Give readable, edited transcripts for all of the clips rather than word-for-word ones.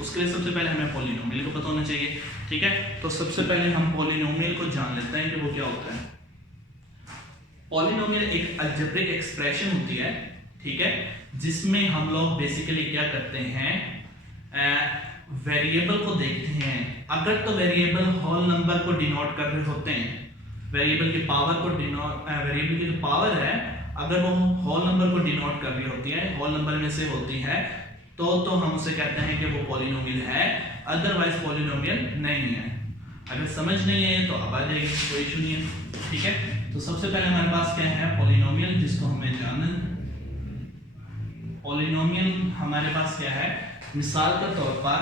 उसके लिए सबसे पहले हमें पॉलिनोमियल को पता होना चाहिए, ठीक है। तो सबसे पहले हम पॉलिनोमियल को जान लेते हैं कि वो क्या होता है। पॉलिनोमियल एक अलजेब्रिक एक्सप्रेशन होती है, ठीक है, जिसमें हम लोग बेसिकली क्या करते हैं, वेरिएबल को देखते हैं। अगर तो वेरिएबल होल नंबर को डिनोट कर रहे होते हैं, वेरिएबल की पावर को वेरिएबल की जो पावर है अगर वो होल नंबर को डिनोट कर रही होती है, होल नंबर में से होती है, तो हम उसे कहते हैं कि वो पॉलिनोमियल है, अदरवाइज पॉलिनोमियल नहीं है। अगर समझ नहीं है तो अब आ जाएगी, कोई इशू नहीं है, ठीक है। तो सबसे पहले हमारे पास क्या है, पॉलिनोमियल, जिसको हमें जानना। पॉलिनोमियल हमारे पास क्या है, मिसाल के तौर पर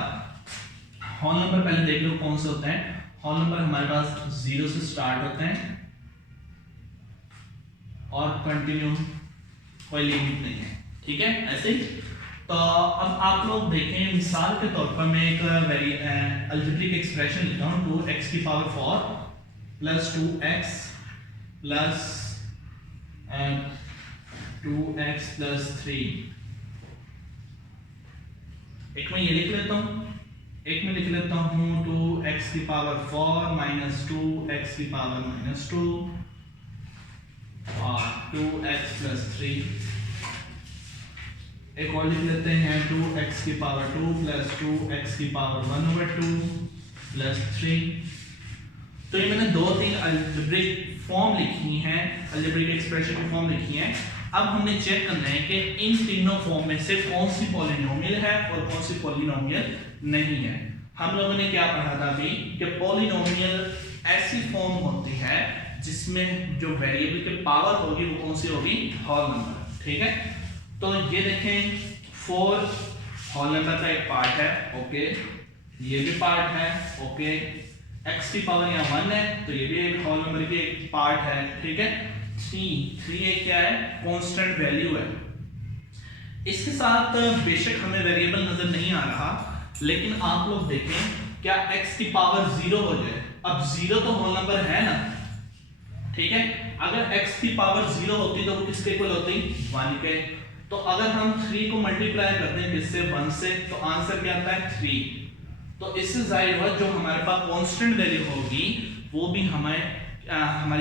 होल नंबर पहले देख लो कौन से होते हैं। होल नंबर हमारे पास 0 से स्टार्ट होते हैं और कंटिन्यू, कोई लिमिट नहीं है, ठीक है, ऐसे ही। तो अब आप लोग देखें, मिसाल के तौर पर मैं एक अलजेब्रिक एक्सप्रेशन लिखता हूं, 2x की power 4 plus 2x plus 2x plus 3। एक में ये लिख लेता हूं, एक में लिख लेता हूं 2x की पावर 4 माइनस 2x की पावर माइनस 2 और 2x प्लस 3। एक और लिख लेते हैं 2x की पावर 2 प्लस 2x की पावर 1/2 प्लस 3। तो ये मैंने 2-3 अलजेब्रिक फॉर्म लिखी हैं, अलजेब्रिक एक्सप्रेशन की फॉर्म लिखी हैं। अब हमने चेक करना है कि इन तीनों फॉर्म में से कौन सी पॉलिनोमियल है और कौन सी पॉलिनोमियल नहीं है। हम लोगों ने क्या पढ़ा था अभी कि पॉलिनोमियल ऐसी फॉर्म होती है जिसमें जो वेरिएबल की पावर होगी वो कौन सी होगी, होल नंबर, ठीक है। तो ये देखें 4 होल नंबर का एक पार्ट है, ओके, ये भी पार्ट है, ओके। x की पावर यहाँ 1 है तो ये भी एक होल नंबर की एक पार्ट है, ठीक है। 3 एक क्या है, कांस्टेंट वैल्यू है। इसके साथ बेशक हमें वेरिएबल नजर नहीं आ रहा, लेकिन आप लोग देखें क्या x की पावर 0 हो जाए, अब 0 तो होल नंबर है ना, ठीक है। अगर x की पावर 0 होती तो वो किसके इक्वल होती, 1 के। तो अगर हम 3 को मल्टीप्लाई करते हैं किससे, 1 से, तो आंसर क्या आता है 3। तो इससे जाहिर हुआ जो हमारे पास कांस्टेंट वैल्यू होगी वो भी हमारी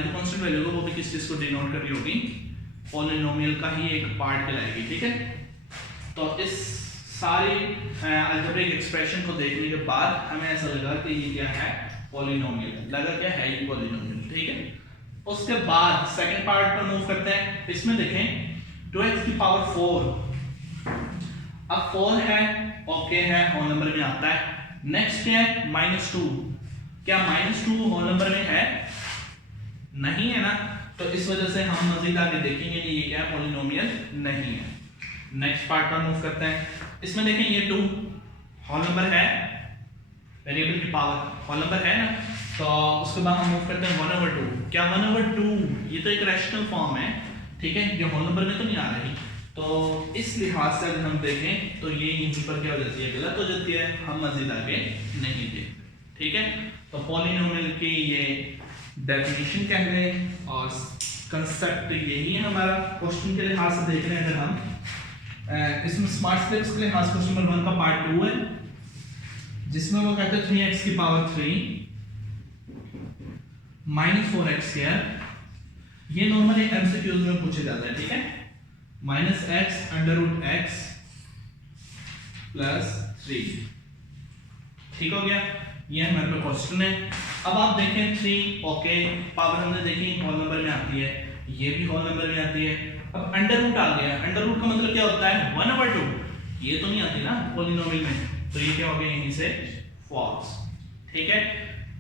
जो कांस्टेंट वैल्यू होगी वो भी किस चीज को डिनोट कर रही होगी, पॉलिनोमियल का ही एक पार्ट कहलाएगी, ठीक है। तो इस सारी अलजेब्रिक एक्सप्रेशन को देखने के बाद हमें ऐसा लगा कि ये क्या है, पॉलिनोमियल, लगा क्या है ये पॉलिनोमियल, ठीक है। उसके बाद सेकंड पार्ट पर मूव करते हैं। इसमें देखें 2x की पावर 4, अब 4 है, ओके है, होल नंबर में आता है। नेक्स्ट क्या है, -2, क्या -2 होल नंबर में है, नहीं है ना, तो इस वजह से हम मजीद आगे देखेंगे कि ये क्या है, पॉलिनोमियल नहीं है। नेक्स्ट पार्ट पर मूव करते हैं। इसमें देखें ये 2 होल नंबर है, वेरिएबल की पावर होल नंबर है ना, तो उसके बाद हम मूव करते हैं 1/2, क्या 1/2, ये तो एक रैशनल फॉर्म है, ठीक है, ये होल नंबर में तो नहीं आ रही। तो इस लिहाज से अगर हम देखें तो ये यहीं पर क्या हो जाती है, गलत हो जाती है, हम मजीद आगे नहीं देखते, ठीक है। तो पॉलिनोमियल की ये डेफिनेशन कह रहे हैं और कंसेप्ट यही है हमारा। क्वेश्चन के लिहाज से देख रहे हैं अगर हम, इसमें स्मार्ट स्टेप्स के लिहाज क्वेश्चन नंबर 1 का पार्ट 2 है, जिसमें वो कहते हैं 3x की पावर 3 माइनस 4x²। ये नॉर्मली एमसीक्यूज में पूछे जाता है, ठीक है, -x√x प्लस 3, ठीक हो गया, ये हमारे पे क्वेश्चन है। अब आप देखें 3, ओके, पावर हमने देखी होल नंबर में आती है, ये भी होल नंबर में आती है। अब अंडर रूट आ गया, अंडर रूट का मतलब क्या होता है, 1/2, ये तो नहीं आती ना पॉलिनोमियल में, तो ये क्या हो गया यहीं से फॉल्स, ठीक है।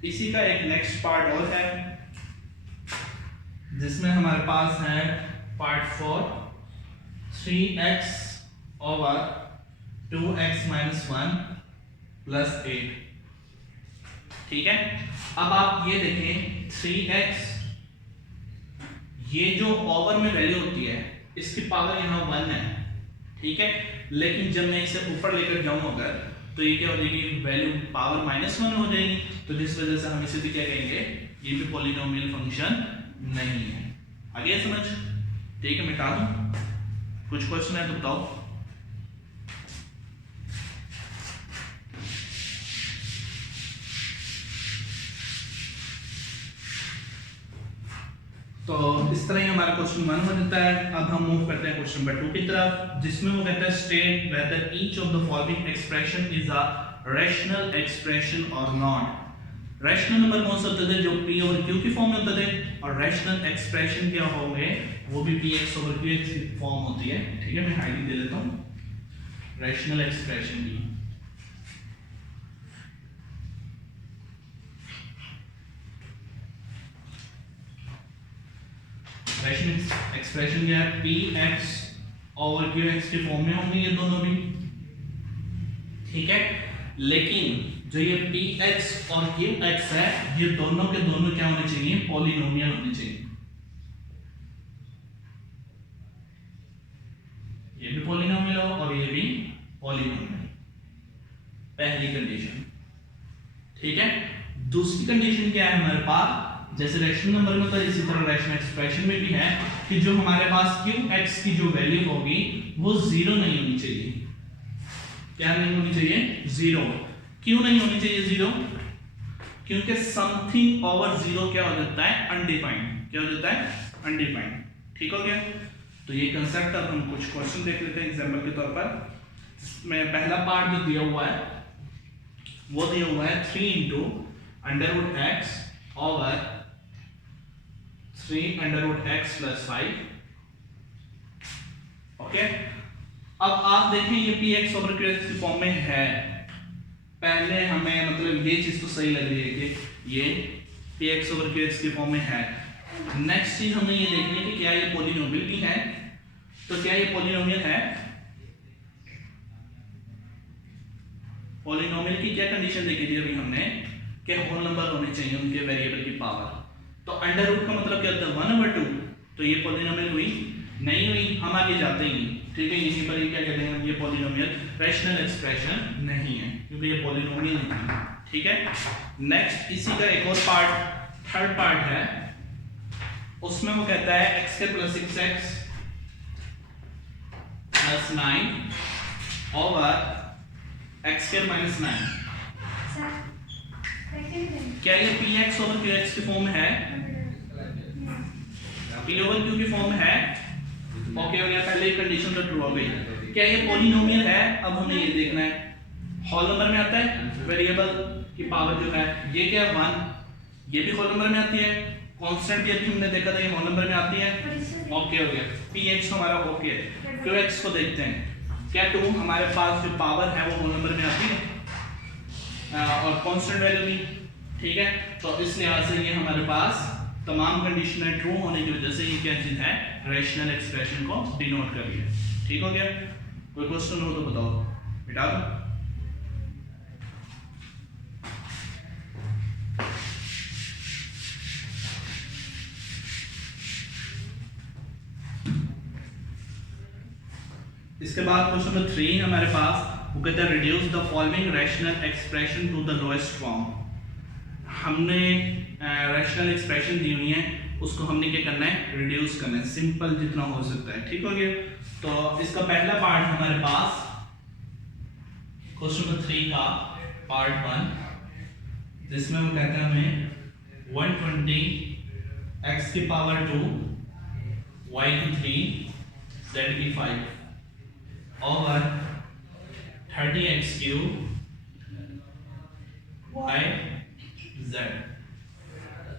इसी का एक नेक्स्ट पार्ट और है जिसमें हमारे पास है part 4, 3x over 2x - 1 plus 8, ठीक है। अब आप ये देखें 3x, ये जो ओवर में वैल्यू होती है इसकी पावर यहाँ 1 है, ठीक है, लेकिन जब मैं इसे ऊपर लेकर जाऊं अगर, तो ये क्या हो जाएगी, वैल्यू पावर -1 हो जाएगी, तो जिस वजह से हम इसे भी क्या कहेंगे, ये भी पॉलिनोमियल फंक्शन नहीं है। आगे समझ, ठीक है, मिटा दूं, कुछ क्वेश्चन है तो बताओ। तो इस तरह ही हमारा क्वेश्चन 1 हो जाता है। अब हम मूव करते हैं क्वेश्चन नंबर 2 की तरफ, जिसमें वो कहता है state whether each of the following expression is a rational expression और नॉट। रैशनल नंबर कौन से होते थे? जो p ओवर q की फॉर्म में होते थे, और रैशनल एक्सप्रेशन क्या होंगे? वो भी px ओवर qx की फॉर्म होती है। ठीक है, मैं हाईलाइट दे देता हूं रैशनल एक्सप्रेशन की। रैशनल एक्सप्रेशन क्या है? px ओवर qx की फॉर्म में होंगे ये दोनों भी। ठीक है, लेकिन जो ये px और qx है, ये दोनों के दोनों क्या होने चाहिए? पॉलिनोमियल होने चाहिए। ये भी पॉलिनोमियल हो और ये भी पॉलिनोमियल, पहली कंडीशन। ठीक है, दूसरी कंडीशन क्या है हमारे पास? जैसे रैशनल नंबर में तो इसी तरह रैशनल एक्सप्रेशन में भी है कि जो हमारे पास qx की जो वैल्यू होगी वो जीरो नहीं होनी चाहिए। क्या नहीं होनी चाहिए? जीरो। क्यों नहीं होनी चाहिए जीरो? क्योंकि समथिंग ओवर जीरो क्या हो जाता है? अनडिफाइंड। क्या हो जाता है? अनडिफाइंड। ठीक हो गया? तो ये कंसेप्ट अब हम कुछ क्वेश्चन देख लेते हैं एग्जांपल के तौर पर। इसमें पहला पार्ट जो दिया हुआ है वो दिया हुआ है 3 into under root x over 3 under root x plus 5। Okay, अब आप देखें ये px ओवर qx की फॉर्म में है। पहले हमें मतलब ये चीज तो सही लग रही है कि ये px ओवर qx की फॉर्म में है। नेक्स्ट चीज हमें ये देखनी है कि क्या ये पॉलिनोमियल भी है। तो क्या ये पॉलिनोमियल है? पॉलिनोमियल की क्या कंडीशन देखी थी अभी हमने कि होल नंबर होने चाहिए उनके वेरिएबल की पावर। तो अंडर रूट का मतलब क्या होता है? 1/2। तो ये पॉलिनोमियल हुई? नहीं हुई। हम आगे जाते ही नहीं। ठीक है, यहीं पर ये क्या कहते हैं? ये पॉलिनोमियल रैशनल एक्सप्रेशन नहीं है क्योंकि ये पॉलिनोमियल नहीं है। ठीक है, नेक्स्ट इसी का एक और पार्ट, थर्ड पार्ट है, उसमें वो कहता है x² + 6x + 9 ओवर x² - 9। क्या ये px ओवर qx की फॉर्म है? p ओवर q की फॉर्म है। ओके हो गया, पहले ही कंडीशन तो ट्रू हो गई। क्या ये पॉलिनोमियल है? अब हमें ये देखना है होल नंबर में आता है, वेरिएबल की पावर जो है ये क्या है? 1। ये भी होल नंबर में आती है। कांस्टेंट भी अभी हमने देखा था ये होल नंबर में आती है। ओके हो गया, px हमारा ओके है। qx को देखते हैं, क्या 2 हमारे पास जो पावर है वो होल नंबर में आती है और कांस्टेंट वैल्यू भी। ठीक है, तो इस लिहाज से ये हमारे पास तमाम कंडीशन ट्रू होने की वजह से ये क्या चीज है? रैशनल एक्सप्रेशन को डिनोट कर रही है। ठीक हो गया? कोई क्वेश्चन हो तो बताओ, बेटा। इसके बाद क्वेश्चन नंबर 3 हमारे पास, वो कहता है reduce the following rational expression to the lowest form. हमने रैशनल एक्सप्रेशन दी हुई है, उसको हमने क्या करना है? रिड्यूस करना है, सिंपल जितना हो सकता है। ठीक हो गया? तो इसका पहला पार्ट हमारे पास क्वेश्चन नंबर 3 का पार्ट 1, जिसमें वो कहता है हमें 120 x की पावर 2 y की 3 z की 5 ओवर 30x³ y z।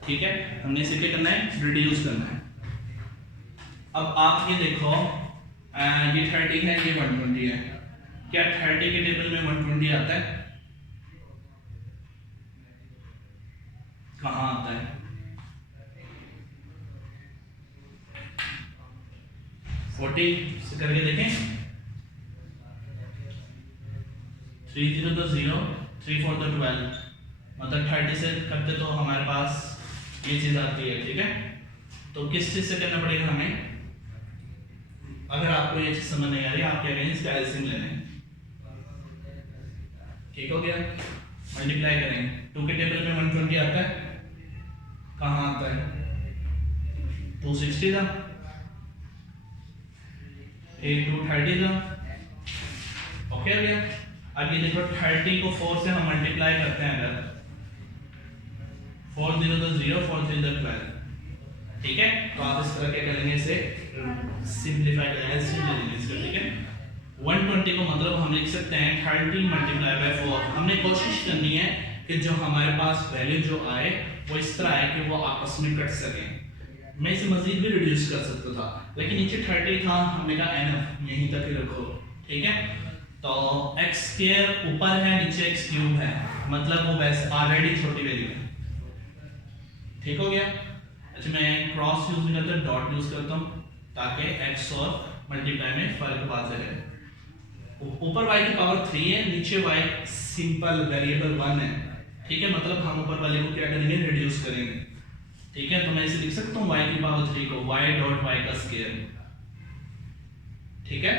ठीक है, हमने इसे क्या करना है? रिड्यूस करना है। अब आप ये देखो, ये 30 है, ये 120 है। क्या 30 के टेबल में 120 आता है? कहाँ आता है? 40 से करके देखें। 3 0 तो 0, 3 4 तो 12, मतलब 30 से करते तो हमारे पास ये चीज आती है। ठीक है, तो किस चीज से करना पड़ेगा हमें? अगर आपको ये चीज समझ नहीं आ रही, आप क्या करें? इसका एलसीएम ले लें। ठीक हो गया, मल्टीप्लाई करेंगे। 2 के टेबल में 120 आता है, कहाँ आता है? 260 था, 8 2 30 था। ओके हो गया। अब ये देखो 30 को 4 से हम मल्टीप्लाई करते हैं, अगर 4 0 तो 0, 4 3 तो 12। ठीक है, तो आप इस तरह क्या करेंगे, इसे सिंप्लीफाई करेंगे, ठीक है। 120 को मतलब हम लिख सकते हैं 30 मल्टीप्लाई बाय 4। हमने कोशिश करनी है कि जो हमारे पास वैल्यू जो आए वो इस तरह आए कि वो आपस में कट सके। मैं इसे मजीद भी रिड्यूस कर सकता था, लेकिन नीचे 30 था, हमने कहा एनफ यहीं तक ही रखो, ठीक है। तो x स्क्वायर ऊपर है, नीचे x क्यूब है, मतलब वो वैसे ऑलरेडी छोटी वैल्यू है, ठीक हो गया। अच्छा, मैं क्रॉस यूज नहीं करता, डॉट यूज करता हूं ताकि x और मल्टीप्लाई में फर्क वाज़ेह रहे। ऊपर y की पावर 3 है, नीचे y सिंपल वेरिएबल 1 है, ठीक है। मतलब हम ऊपर वाले को क्या करेंगे, रिड्यूस करेंगे, ठीक है। तो मैं इसे लिख सकता हूँ y की पावर 3 को y डॉट y का स्क्वायर, ठीक है।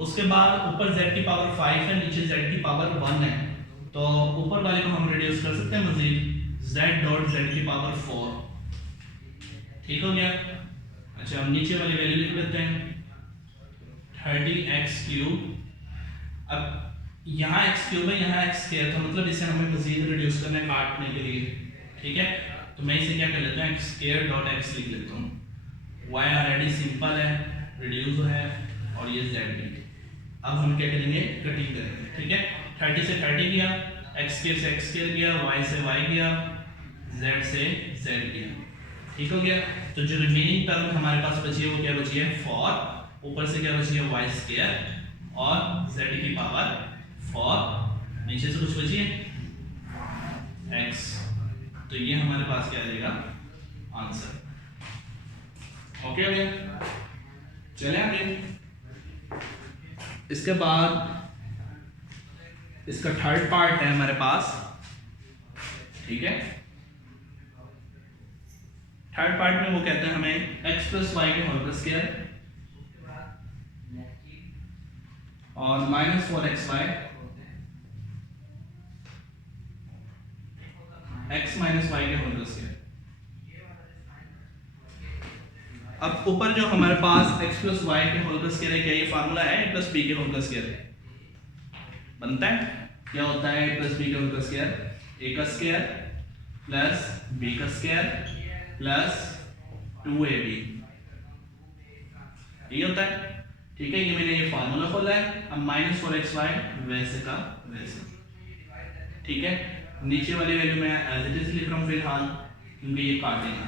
उसके बाद ऊपर z की पावर 5 है, नीचे z की पावर 1 है, तो ऊपर वाले को हम रिड्यूस कर सकते हैं मजीद, z डॉट z की पावर 4, ठीक हो गया। अच्छा, हम नीचे वाली वैल्यू लिख लेते हैं 30x क्यूब। अब यहाँ x क्यूब है, यहाँ x स्क्वायर था, मतलब इसे हमें मजीद रिड्यूस करना है काटने के लिए, ठीक है। तो मैं इसे क्या कर लेता हूँ, x स्क्वायर डॉट x लिख लेता हूँ, y ऑलरेडी सिंपल है, रिड्यूस है, और ये z भी। अब हम क्या करेंगे, कटिंग करेंगे, ठीक है। 30 से 30 गया, x स्क्वायर से x स्क्वायर गया, y से y गया, z से z गया, ठीक हो गया। तो जो रिमेनिंग टर्म हमारे पास बची है वो क्या बची है, 4, ऊपर से क्या बची है, y स्क्वायर और z की पावर 4, नीचे से कुछ बची है x, तो ये हमारे पास क्या आ जाएगा, आंसर। ओके हो गया, चले आगे। इसके बाद इसका थर्ड पार्ट है हमारे पास, ठीक है। थर्ड पार्ट में वो कहते हैं हमें x प्लस वाई के होल का स्क्वायर और minus 4xy x minus y के होल का स्क्वायर। अब ऊपर जो हमारे पास x प्लस वाई के होल का स्क्वायर है, क्या ये फार्मूला है a प्लस b के होल का स्क्वायर बनता है? क्या होता है a प्लस b के होल का स्क्वायर, a का स्क्वायर प्लस b का स्क्वायर प्लस 2ab, ये होता है, ठीक है। ये मैंने ये फार्मूला खोला है। अब माइनस 4xy वैसे का वैसे, ठीक है। नीचे वाली वैल्यू मैं एज इट इज लिख रहा हूँ फिलहाल, क्योंकि ये काटेगा।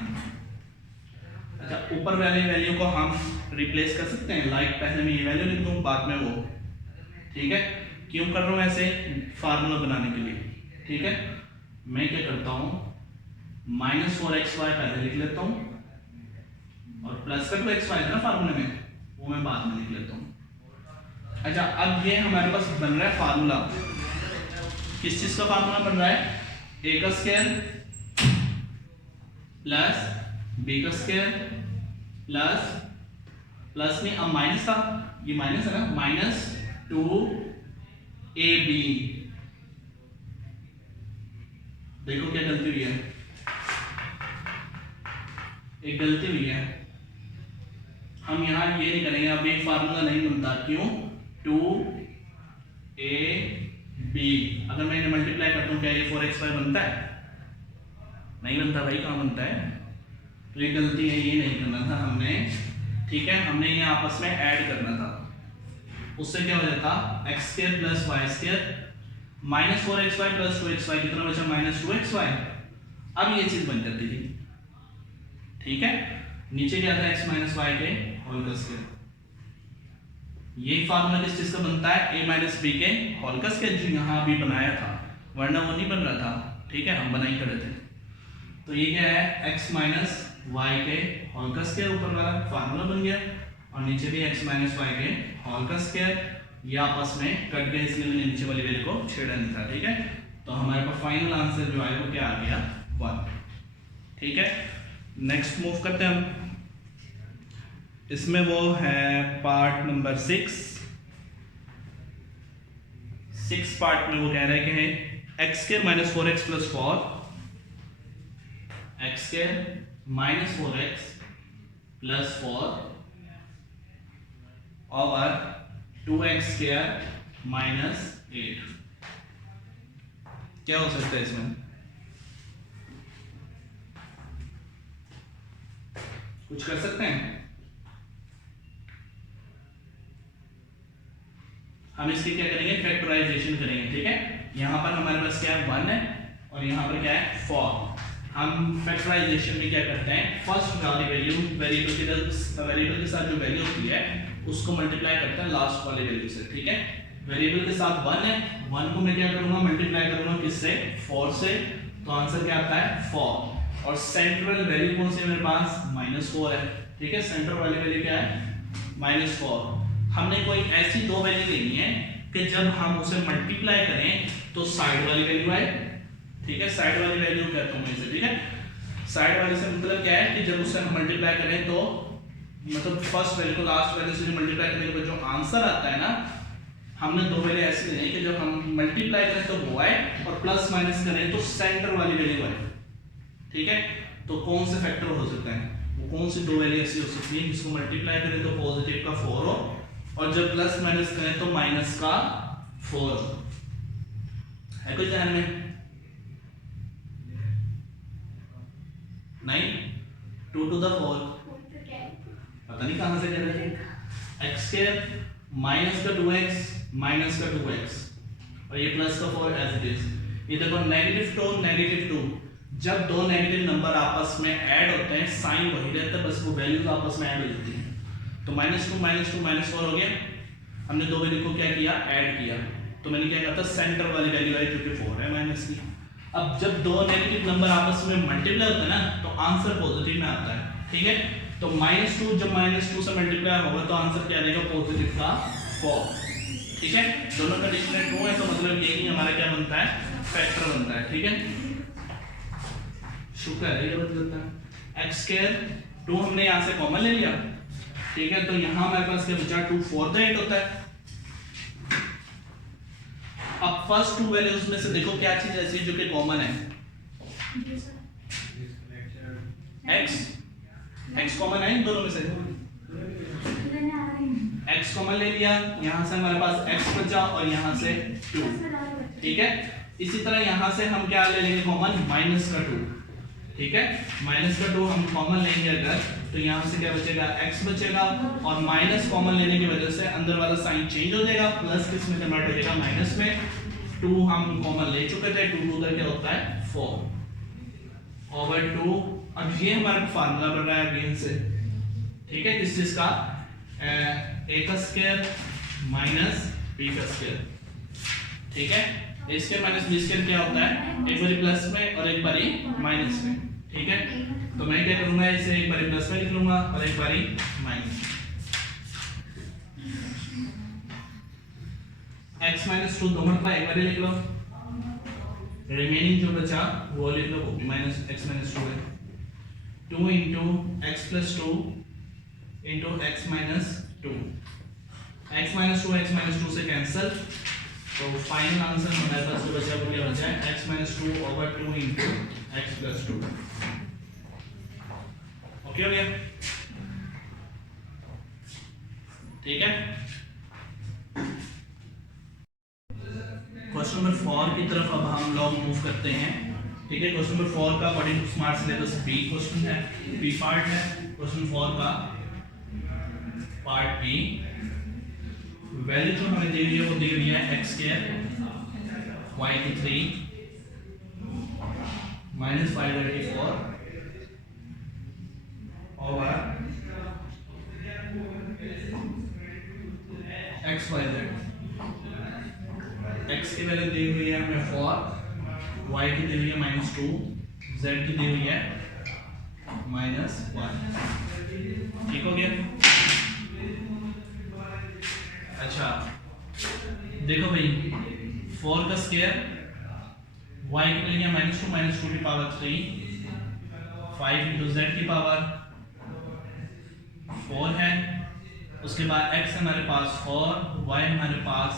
अच्छा, ऊपर वाली वैल्यू को हम रिप्लेस कर सकते हैं, लाइक पहले मैं ये वैल्यू लिख दूँ, बाद में वो, ठीक है। क्यों कर रहा हूँ ऐसे, फार्मूला बनाने के लिए, ठीक है। मैं क्या करता हूँ, माइनस 4xy पहले लिख लेता हूँ और प्लस का 2xy है ना फार्मूले में, वो मैं बाद में लिख लेता हूँ। अच्छा, अब ये हमारे पास बन रहा है फार्मूला, किस चीज का फार्मूला बन रहा है, a का स्क्वायर प्लस b का स्क्वायर प्लस प्लस में अब माइनस था, ये माइनस है ना, माइनस 2ab। देखो क्या गलती हुई है, एक गलती हुई है, हम यहाँ ये नहीं करेंगे, अब एक फार्मूला नहीं बनता, क्यों, 2ab, अगर मैं इन्हें मल्टीप्लाई करता हूँ क्या ये 4xy बनता है, नहीं बनता भाई, कहाँ बनता है। तो ये गलती है, ये नहीं करना था हमने, ठीक है। हमने ये आपस में ऐड करना था, उससे क्या हो जाता, x square plus y square minus 4xy plus 2xy, कितना बचा, माइनस 2xy। अब ये चीज बन जाती थी, ठीक है। नीचे क्या था, x माइनस वाई के होल का स्क्वायर, ये फार्मूला किस चीज का बनता है, a माइनस बी के होल का स्क्वायर, जो यहाँ अभी बनाया था, वरना वो नहीं बन रहा था, ठीक है, हम बनाई खड़े थे। तो ये क्या है, x माइनस वाई के होल का स्क्वायर, ऊपर वाला फार्मूला बन गया, और नीचे भी x माइनस वाई के होल का स्क्वायर, ये आपस में कट गए, इसलिए मैंने नीचे वाली वैल्यू को छेड़ा नहीं था, ठीक है। तो हमारे पास फाइनल आंसर जो आएगा वो क्या आ गया, 1, ठीक है। नेक्स्ट मूव करते हैं हम, इसमें वो है पार्ट नंबर 6 पार्ट में वो कह रहे हैं कि x square minus 4x plus 4, x square minus 4x plus 4 और 2x स्क्वायर माइनस 8, क्या हो सकता है इसमें, कुछ कर सकते हैं? हम इसकी क्या करेंगे, फैक्टराइजेशन करेंगे, ठीक है। यहाँ पर हमारे पास क्या है 1 है और यहाँ पर क्या है 4। हम फैक्टराइजेशन में क्या करते हैं, फर्स्ट वाली वैल्यू वेरिएबल के साथ जो वैल्यू होती है उसको मल्टीप्लाई करते हैं लास्ट वाली वैल्यू से, ठीक है। वेरिएबल के साथ 1 है, 1 को मैं क्या करूंगा, मल्टीप्लाई करूंगा किससे, 4 से, तो आंसर क्या आता है 4। और सेंट्रल वैल्यू कौन सी है मेरे पास, -4 है, ठीक है। सेंट्रल वाली वैल्यू क्या है, -4। हमने कोई ऐसी दो वैल्यू लेनी है कि जब हम उसे मल्टीप्लाई करें तो साइड वाली वैल्यू आए, ठीक है। साइड वाली वैल्यू कहता हूं मैं इसे, ठीक है। साइड वाली से मतलब क्या है कि जब उसे हम मल्टीप्लाई करें तो मतलब फर्स्ट वैल्यू को लास्ट वैल्यू से मल्टीप्लाई करने के बाद जो आंसर आता है ना, हमने दो वैल्यू ऐसी लेनी है कि जब हम मल्टीप्लाई करें तो वो आए और प्लस माइनस करें तो सेंटर वाली वैल्यू आए, ठीक है। तो कौन से फैक्टर हो सकता है, वो कौन सी दो वैल्यू ऐसी हो सकती है जिसको मल्टीप्लाई करें तो पॉजिटिव का 4 हो और जब प्लस माइनस करें तो माइनस का 4 है। कोई ध्यान में नहीं, 2 to the 4 पता नहीं कहां से कर रहे थे, x स्क्वायर माइनस का 2x माइनस का 2x और ये प्लस का 4 एज इट इज। ये देखो -2 जब दो नेगेटिव नंबर आपस में ऐड होते हैं साइन वही रहता है, बस वो वैल्यूज आपस में ऐड हो जाती हैं। तो -2 -4 हो गया, हमने दो वैल्यू को क्या किया, ऐड किया, तो मैंने क्या कहा था सेंटर वाली वैल्यू आई जो कि 4 है माइनस की। अब जब दो नेगेटिव नंबर आपस में मल्टीप्लाई होता है ना तो आंसर पॉजिटिव में आता है, ठीक है। तो -2 जब -2 से मल्टीप्लाई होगा तो आंसर क्या देगा, पॉजिटिव का 4, ठीक है। दोनों का डिफरेंट ट्रू है तो मतलब ये कि हमारा क्या बनता है, फैक्टर बनता है, ठीक है। शुक्र है ये बदलता है। x स्क्वायर 2 हमने यहां से कॉमन ले लिया, ठीक है। तो यहां हमारे पास क्या बचा, 2 4 8 होता है। अब फर्स्ट टू वैल्यूज में से देखो क्या चीज ऐसी है जो कि कॉमन है, x कॉमन है इन दोनों में से, x कॉमन ले लिया, यहां से हमारे पास x बचा और यहां से 2, ठीक है। इसी तरह यहां से हम क्या ले लेंगे कॉमन, -2, ठीक है। -2 हम कॉमन लेंगे अगर, तो यहां से क्या बचेगा, x बचेगा और माइनस कॉमन लेने की वजह से अंदर वाला साइन चेंज हो जाएगा, प्लस किस में कन्वर्ट हो जाएगा, माइनस में। 2 हम कॉमन ले चुके थे, 2 उधर क्या होता है 4/2। अब ये हमारा फार्मूला बन रहा है अगेन से, ठीक है, किस चीज का, a का स्क्वायर माइनस b का स्क्वायर, ठीक है। a square minus b square क्या होता है, एक बारी प्लस में और एक बारी माइनस में, ठीक है। तो मैं क्या करूंगा, इसे एक बारी प्लस में लिख लूंगा और एक बारी माइनस में। x -2 दो मरतबा एक बारी लिख लो, रिमेनिंग जो बचा वो लिख लो, वो भी -x -2 है। 2 into x plus 2 into x minus 2, x minus 2 से कैंसल, तो फाइनल आंसर हमारे पास जो बचा वो क्या बचा है, x minus 2/2 into x plus 2। Okay हो गया, ठीक है। क्वेश्चन नंबर 4 की तरफ अब हम लोग मूव करते हैं, ठीक है। क्वेश्चन नंबर 4 का according to smart syllabus B question है, बी पार्ट है क्वेश्चन 4 का, पार्ट बी। वैल्यू जो हमें दी हुई है वो दी हुई है x स्क्वायर y की 3 -5/4 ओवर xyz। x की वैल्यू दी हुई है हमें 4, y की दी हुई है -2, z की दी हुई है -1, ठीक हो गया। अच्छा देखो भाई, 4 का स्क्वायर y की वैल्यू है -2 की पावर 3, 5 into z की पावर 4 है। उसके बाद x हमारे पास 4, y हमारे पास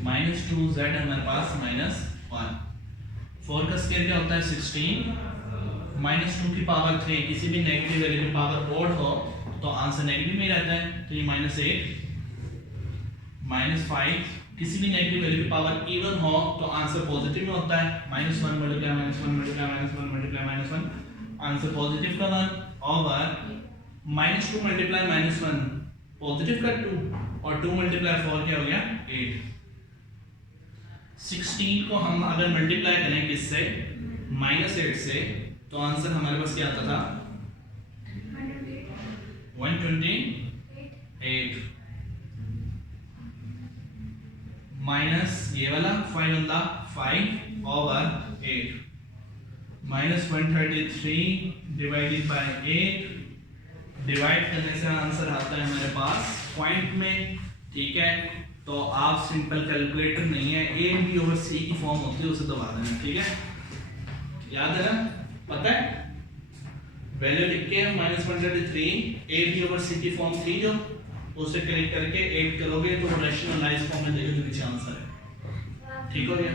-2, z हमारे पास -1। 4 का स्क्वायर क्या होता है 16, -2 की पावर 3, किसी भी नेगेटिव वैल्यू की पावर ऑड हो तो आंसर नेगेटिव में रहता है, तो ये -8, -5, किसी भी नेगेटिव वैल्यू की पावर इवन हो तो आंसर पॉजिटिव में होता है, -1 multiply -1 multiply -1 multiply -1, answer positive का 1 ओवर -2 मल्टीप्लाई -1 पॉजिटिव का 2 और 2 मल्टीप्लाई 4 क्या हो गया 8। 16 को हम अगर मल्टीप्लाई करें किससे -8 से तो आंसर हमारे पास क्या आता था 128 माइनस ये वाला 5 वाला 5 ओवर 8 -133 डिवाइडेड बाय 8 डिवाइड करने से आंसर आता है हमारे पास पॉइंट में, ठीक है। तो आप सिंपल कैलकुलेटर नहीं है, ए बी ओवर सी की फॉर्म होती है उसे दबा देना, ठीक है, याद है ना, पता है वैल्यू लिख के -133 ए बी ओवर सी की फॉर्म थी जो उसे क्लिक करके 8 करोगे तो रैशनलाइज फॉर्म में देखोगे नीचे आंसर है, ठीक हो गया,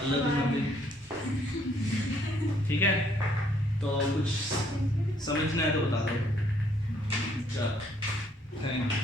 अल्लाह की मर्जी, ठीक है। तो कुछ समझना है तो बता दो, चलो थैंक यू।